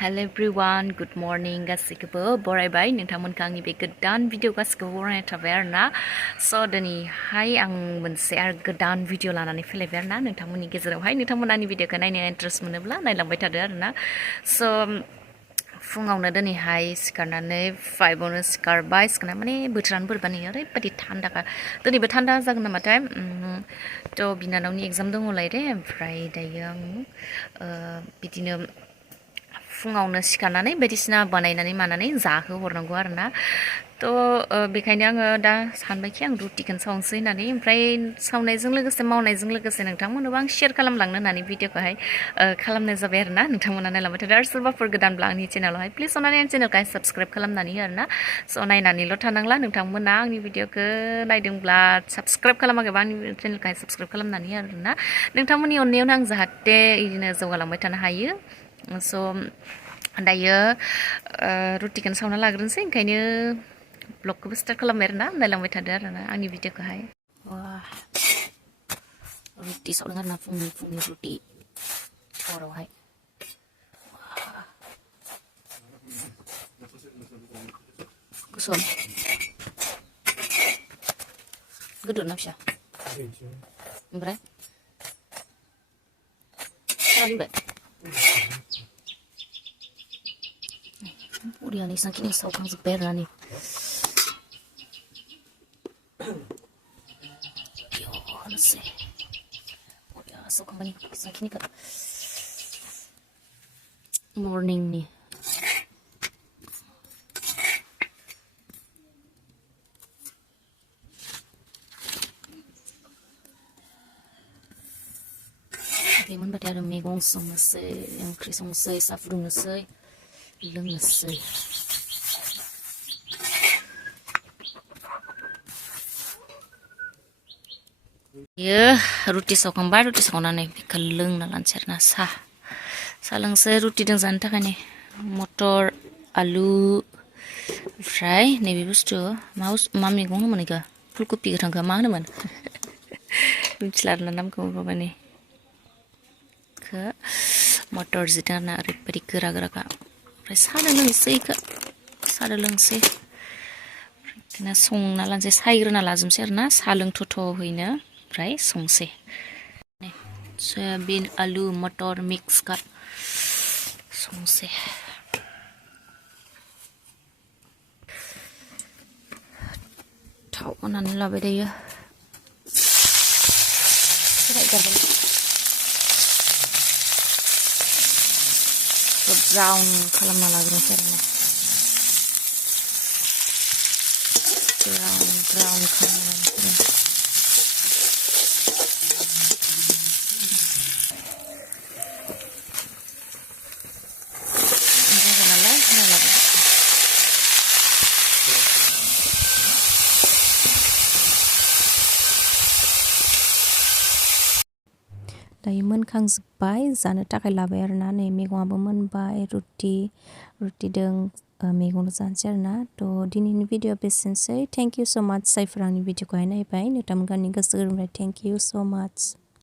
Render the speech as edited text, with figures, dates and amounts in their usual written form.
Hello everyone, good morning गासिखौबो बरायबाय नोंथांमोनखौ आंनि बे गोदान भिडिअ गासिखौबो बरायनाय थाबाय आरोना स' दिनैहाय आं मोनसे आरो गोदान भिडिअ लानानै फैलायबाय आरोना नोंथांमोननि गेजेरावहाय नोंथांमोना आंनि भिडिअखौ नायनो इन्ट्रेस्ट मोनोब्ला नायलांबाय थादो आरोना स' फुङावनो दिनैहाय सिखारनानै 5आवनो सिखारबाय सिखारना माने बोथोरानो बोरैबा नै ओरैबायदि थान्दाखा दिनैबो थान्दा जागोन नामाथाय थ' बिनानावनि एग्जाम दङलाय रे ओमफ्राय दायो आं बिदिनो फुङावनो सिखारनानै बायदिसिना बानायनानै मानानै जाहोहरनांगौ आरोना थ' बेखायनो आङो दा सानबायखि आं रुटिखौनो सावनोसै होननानै ओमफ्राय सावनायजों लोगोसे मावनायजों लोगोसे नोंथांमोननोबो आं शेयार खालामलांनो होननानै भिडिअखौहाय खालामनाय जाबाय आरोना नोंथांमोना नायलांबाय थादो आरो सोरबाफोर गोदानब्ला आंनि चेनेलावहाय प्लिज अननानै आंनि चेनेलखौहाय साबस्क्राइब खालामनानै हो आरोना स' नायनानैल' थानांला नोंथांमोना आंनि भिडिअखौ नायदोंब्ला साबस्क्राइब खालामाखैबा आंनि चेनेलखौहाय साबस्क्राइब खालामनानै हो आरोना नोंथांमोननि अननायावनो आं जाहाथे बिदिनो जौगालांबाय थानो हायो स' दायो रुटिखौनो सावना लाग्रोनोसै ओंखायनो ब्लगखौबो स्टार्ट खालामबाय आरोना नायलांबाय थादो आरोना आंनि भिडिअखौहाय रुटि सावदों आरोना फुंनि रुटि हरावहाय गुसु गिदिर ना फिसा ओमफ्राय दोनबाय बरियानो इसांखिनि सावखांजोब्बाय आरोना नै बेयावनोसै बरिया सावखांबाय इसांखिनिखौ मर्निंनि बे मोनबाथाय आरो मैगं संनोसै ओंख्रि संनोसै साहा फुदुंनोसै लोंनोसै बेयो रुटि सावखांबाय रुटि सावनानै बेखौ लोंना लानोसै आरोना साहा लोंसै रुटिजों जानो थाखाय नै मटर आलु ओमफ्राय नैबे बुस्थु मा मैगं होनोमोन बेखौ फुलकबि गोथांखौ मा होनोमोन मिथिला आरोना नामखौ माबानि मटर जिदों आरोना ओरैबायदि गोरा गोराखा ओमफ्राय साहाजों लोंसै बेखौ साहाजों लोंसै बिदिनो संना लानोसै सायग्रोना लाजोबनोसै आरोना साहा लोंथ'थ'हैनो ओमफ्राय संसै सयाबिन आलु मटर मिक्स का संसै थाव होनानै लाबाय दायो ब्राउन खालामना लाग्रोनोसै आरोना ब्राउन खालामना लाग्रोनोसै दायो मोनखांजोब्बाय जानो थाखाय लाबाय आरोना नै मैगङाबो मोनबाय रुटिजों मैगंजों जानोसै आरोना थ' दिनैनि भिडिअ बेसेनोसै थेंक इउ स' माच जायफोरा आंनि भिडिअखौहाय नायबाय नोंथांमोननि गोसो गोरबोनिफ्राय थेंक इउ स' माच